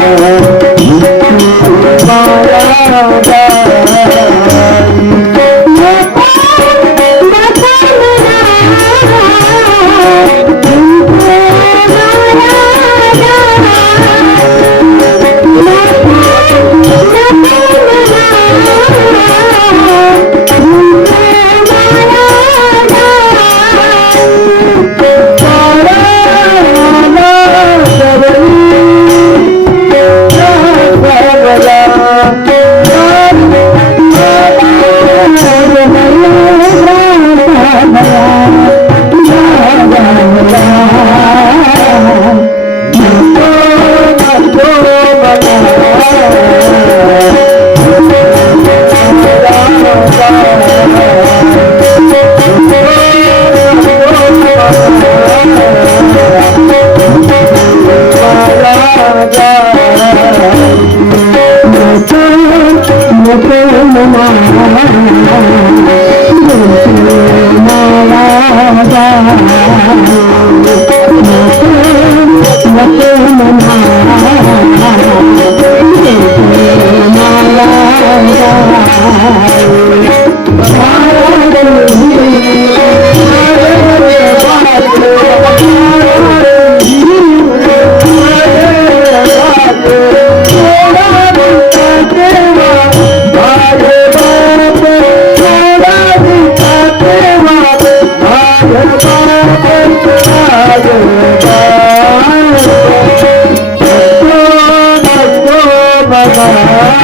Oh, oh, oh.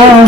Oh. Uh -huh.